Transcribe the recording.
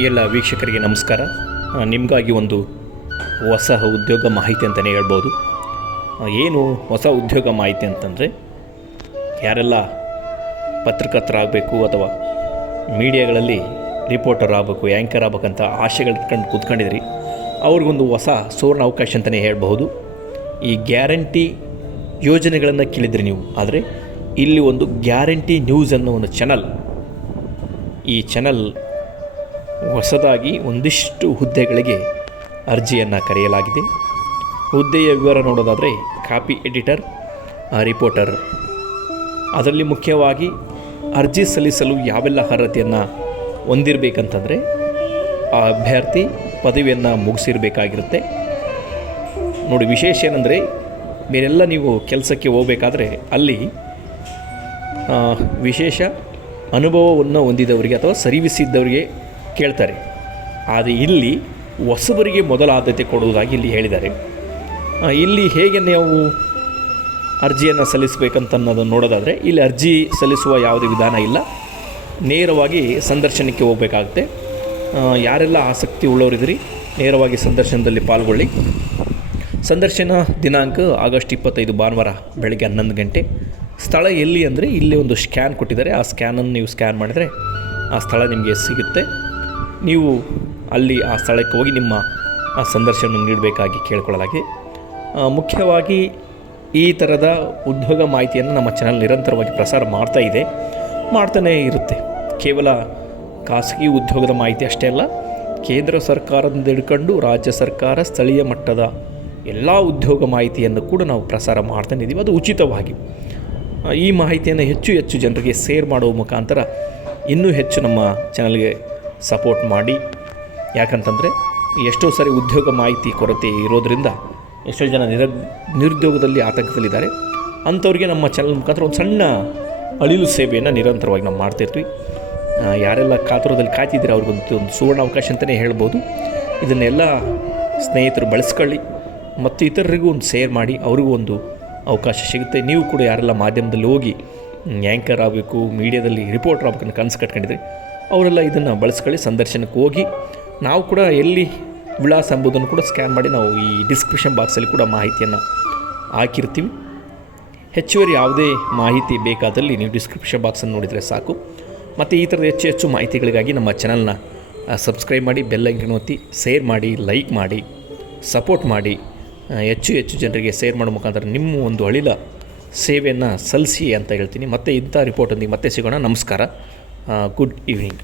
ಎಲ್ಲ ವೀಕ್ಷಕರಿಗೆ ನಮಸ್ಕಾರ. ನಿಮಗಾಗಿ ಒಂದು ಹೊಸ ಉದ್ಯೋಗ ಮಾಹಿತಿ ಅಂತಲೇ ಹೇಳ್ಬೋದು. ಏನು ಹೊಸ ಉದ್ಯೋಗ ಮಾಹಿತಿ ಅಂತಂದರೆ, ಯಾರೆಲ್ಲ ಪತ್ರಕರ್ತರಾಗಬೇಕು ಅಥವಾ ಮೀಡಿಯಾಗಳಲ್ಲಿ ರಿಪೋರ್ಟರ್ ಆಗಬೇಕು ಆ್ಯಂಕರ್ ಆಗಬೇಕಂತ ಆಸೆಗಳು ಇಟ್ಕೊಂಡು ಕೂತ್ಕೊಂಡಿದ್ರಿ, ಅವ್ರಿಗೊಂದು ಹೊಸ ಸುವರ್ಣ ಅವಕಾಶ ಅಂತಲೇ ಹೇಳ್ಬಹುದು. ಈ ಗ್ಯಾರಂಟಿ ಯೋಜನೆಗಳನ್ನು ಕೇಳಿದ್ರಿ ನೀವು. ಆದರೆ, ಇಲ್ಲಿ ಒಂದು ಗ್ಯಾರಂಟಿ ನ್ಯೂಸ್ ಅನ್ನೋ ಒಂದು ಚಾನಲ್ ಈ ಚಾನಲ್ ಹೊಸದಾಗಿ ಒಂದಿಷ್ಟು ಹುದ್ದೆಗಳಿಗೆ ಅರ್ಜಿಯನ್ನು ಕರೆಯಲಾಗಿದೆ. ಹುದ್ದೆಯ ವಿವರ ನೋಡೋದಾದರೆ ಕಾಪಿ ಎಡಿಟರ್ ರಿಪೋರ್ಟರ್. ಅದರಲ್ಲಿ ಮುಖ್ಯವಾಗಿ ಅರ್ಜಿ ಸಲ್ಲಿಸಲು ಯಾವೆಲ್ಲ ಅರ್ಹತೆಯನ್ನು ಹೊಂದಿರಬೇಕಂತಂದರೆ, ಆ, ಅಭ್ಯರ್ಥಿ ಪದವಿಯನ್ನು ಮುಗಿಸಿರಬೇಕಾಗಿರುತ್ತೆ. ನೋಡಿ, ವಿಶೇಷ ಏನಂದರೆ ಬೇರೆಲ್ಲ ನೀವು ಕೆಲಸಕ್ಕೆ ಹೋಗಬೇಕಾದ್ರೆ ಅಲ್ಲಿ ವಿಶೇಷ ಅನುಭವವನ್ನು ಹೊಂದಿದವರಿಗೆ ಅಥವಾ ಸರ್ವಿಸ್ ಇದ್ದವರಿಗೆ ಕೇಳ್ತಾರೆ. ಆದರೆ ಇಲ್ಲಿ ಹೊಸಬರಿಗೆ ಮೊದಲ ಆದ್ಯತೆ ಕೊಡುವುದಾಗಿ ಇಲ್ಲಿ ಹೇಳಿದ್ದಾರೆ. ಇಲ್ಲಿ ಹೇಗೆ ನಾವು ಅರ್ಜಿಯನ್ನು ಸಲ್ಲಿಸಬೇಕಂತ ಅನ್ನೋದನ್ನು ನೋಡೋದಾದರೆ, ಇಲ್ಲಿ ಅರ್ಜಿ ಸಲ್ಲಿಸುವ ಯಾವುದೇ ವಿಧಾನ ಇಲ್ಲ. ನೇರವಾಗಿ ಸಂದರ್ಶನಕ್ಕೆ ಹೋಗಬೇಕಾಗುತ್ತೆ. ಯಾರೆಲ್ಲ ಆಸಕ್ತಿ ಉಳ್ಳವರಿದ್ರಿ ನೇರವಾಗಿ ಸಂದರ್ಶನದಲ್ಲಿ ಪಾಲ್ಗೊಳ್ಳಿ. ಸಂದರ್ಶನ ದಿನಾಂಕ ಆಗಸ್ಟ್ ಇಪ್ಪತ್ತೈದು ಭಾನುವಾರ ಬೆಳಗ್ಗೆ ಹನ್ನೊಂದು ಗಂಟೆ. ಸ್ಥಳ ಎಲ್ಲಿ ಅಂದರೆ ಇಲ್ಲಿ ಒಂದು ಸ್ಕ್ಯಾನ್ ಕೊಟ್ಟಿದ್ದಾರೆ. ಆ ಸ್ಕ್ಯಾನನ್ನು ನೀವು ಸ್ಕ್ಯಾನ್ ಮಾಡಿದರೆ ಆ ಸ್ಥಳ ನಿಮಗೆ ಸಿಗುತ್ತೆ. ನೀವು ಅಲ್ಲಿ ಆ ಸ್ಥಳಕ್ಕೆ ಹೋಗಿ ನಿಮ್ಮ, ಆ ಸಂದರ್ಶನ ನೀಡಬೇಕಾಗಿ ಕೇಳಿಕೊಳ್ಳಲಾಗಿದೆ. ಮುಖ್ಯವಾಗಿ ಈ ಥರದ ಉದ್ಯೋಗ ಮಾಹಿತಿಯನ್ನು ನಮ್ಮ ಚಾನಲ್ ನಿರಂತರವಾಗಿ ಪ್ರಸಾರ ಮಾಡ್ತಾ ಇದೆ. ಮಾಡ್ತಾನೇ ಇರುತ್ತೆ. ಕೇವಲ ಖಾಸಗಿ ಉದ್ಯೋಗದ ಮಾಹಿತಿ ಅಷ್ಟೇ ಅಲ್ಲ, ಕೇಂದ್ರ ಸರ್ಕಾರದಿಂದ ಹಿಡ್ಕೊಂಡು ರಾಜ್ಯ ಸರ್ಕಾರ, ಸ್ಥಳೀಯ ಮಟ್ಟದ ಎಲ್ಲ ಉದ್ಯೋಗ ಮಾಹಿತಿಯನ್ನು ಕೂಡ ನಾವು ಪ್ರಸಾರ ಮಾಡ್ತಾನೆ ಇದ್ದೀವಿ. ಅದು ಉಚಿತವಾಗಿ. ಈ ಮಾಹಿತಿಯನ್ನು ಹೆಚ್ಚು ಹೆಚ್ಚು ಜನರಿಗೆ ಸೇರ್ ಮಾಡುವ ಮುಖಾಂತರ ಇನ್ನೂ ಹೆಚ್ಚು ನಮ್ಮ ಚಾನಲ್ಗೆ ಸಪೋರ್ಟ್ ಮಾಡಿ. ಯಾಕಂತಂದರೆ ಎಷ್ಟೋ ಸಾರಿ ಉದ್ಯೋಗ ಮಾಹಿತಿ ಕೊರತೆ ಇರೋದರಿಂದ ಎಷ್ಟೋ ಜನ ನಿರ, ನಿರುದ್ಯೋಗದಲ್ಲಿ ಆತಂಕದಲ್ಲಿದ್ದಾರೆ. ಅಂಥವ್ರಿಗೆ ನಮ್ಮ ಚಾನಲ್ ಮುಖಾಂತರ ಒಂದು ಸಣ್ಣ ಅಳಿಲು ಸೇವೆಯನ್ನು ನಿರಂತರವಾಗಿ ನಾವು ಮಾಡ್ತಿರ್ತೀವಿ ಯಾರೆಲ್ಲ ಕಾತುರದಲ್ಲಿ ಕಾಯ್ತಿದ್ದೀರ ಅವ್ರಿಗೊಂದು ಒಂದು ಸುವರ್ಣ ಅವಕಾಶ ಅಂತಲೇ ಹೇಳ್ಬೋದು. ಇದನ್ನೆಲ್ಲ ಸ್ನೇಹಿತರು ಬಳಸ್ಕೊಳ್ಳಿ, ಮತ್ತು ಇತರರಿಗೂ ಒಂದು ಶೇರ್ ಮಾಡಿ, ಅವ್ರಿಗೂ ಒಂದು ಅವಕಾಶ ಸಿಗುತ್ತೆ. ನೀವು ಕೂಡ ಯಾರೆಲ್ಲ ಮಾಧ್ಯಮದಲ್ಲಿ ಹೋಗಿ ಆ್ಯಂಕರ್ ಆಗಬೇಕು ಮೀಡಿಯಾದಲ್ಲಿ ರಿಪೋರ್ಟರ್ ಆಗಬೇಕನ್ನು ಕನಸು ಕಟ್ಕೊಂಡಿದ್ರಿ ಅವರೆಲ್ಲ ಇದನ್ನು ಬಳಸ್ಕೊಳ್ಳಿ, ಸಂದರ್ಶನಕ್ಕೆ ಹೋಗಿ. ನಾವು ಕೂಡ ಎಲ್ಲಿ ವಿಳಾಸ ಎಂಬುದನ್ನು ಕೂಡ ಸ್ಕ್ಯಾನ್ ಮಾಡಿ ನಾವು ಈ ಡಿಸ್ಕ್ರಿಪ್ಷನ್ ಬಾಕ್ಸಲ್ಲಿ ಕೂಡ ಮಾಹಿತಿಯನ್ನು ಹಾಕಿರ್ತೀವಿ. ಹೆಚ್ಚುವರಿ ಯಾವುದೇ ಮಾಹಿತಿ ಬೇಕಾದಲ್ಲಿ ನೀವು ಡಿಸ್ಕ್ರಿಪ್ಷನ್ ಬಾಕ್ಸನ್ನು ನೋಡಿದರೆ ಸಾಕು. ಮತ್ತು ಈ ಥರದ ಹೆಚ್ಚು ಹೆಚ್ಚು ಮಾಹಿತಿಗಳಿಗಾಗಿ ನಮ್ಮ ಚಾನಲ್ನ ಸಬ್ಸ್ಕ್ರೈಬ್ ಮಾಡಿ ಬೆಲ್ ಐಕನ್ ಒತ್ತಿ ಶೇರ್ ಮಾಡಿ ಲೈಕ್ ಮಾಡಿ ಸಪೋರ್ಟ್ ಮಾಡಿ ಹೆಚ್ಚು ಹೆಚ್ಚು ಜನರಿಗೆ ಶೇರ್ ಮಾಡೋ ಮುಖಾಂತರ ನಿಮ್ಮ ಒಂದು ಅಳಿಲ ಸೇವೆಯನ್ನು ಸಲ್ಲಿಸಿ ಅಂತ ಹೇಳ್ತೀನಿ. ಮತ್ತೆ ಇಂಥ ರಿಪೋರ್ಟೊಂದಿಗೆ ಮತ್ತೆ ಸಿಗೋಣ. ನಮಸ್ಕಾರ. Uh, good evening.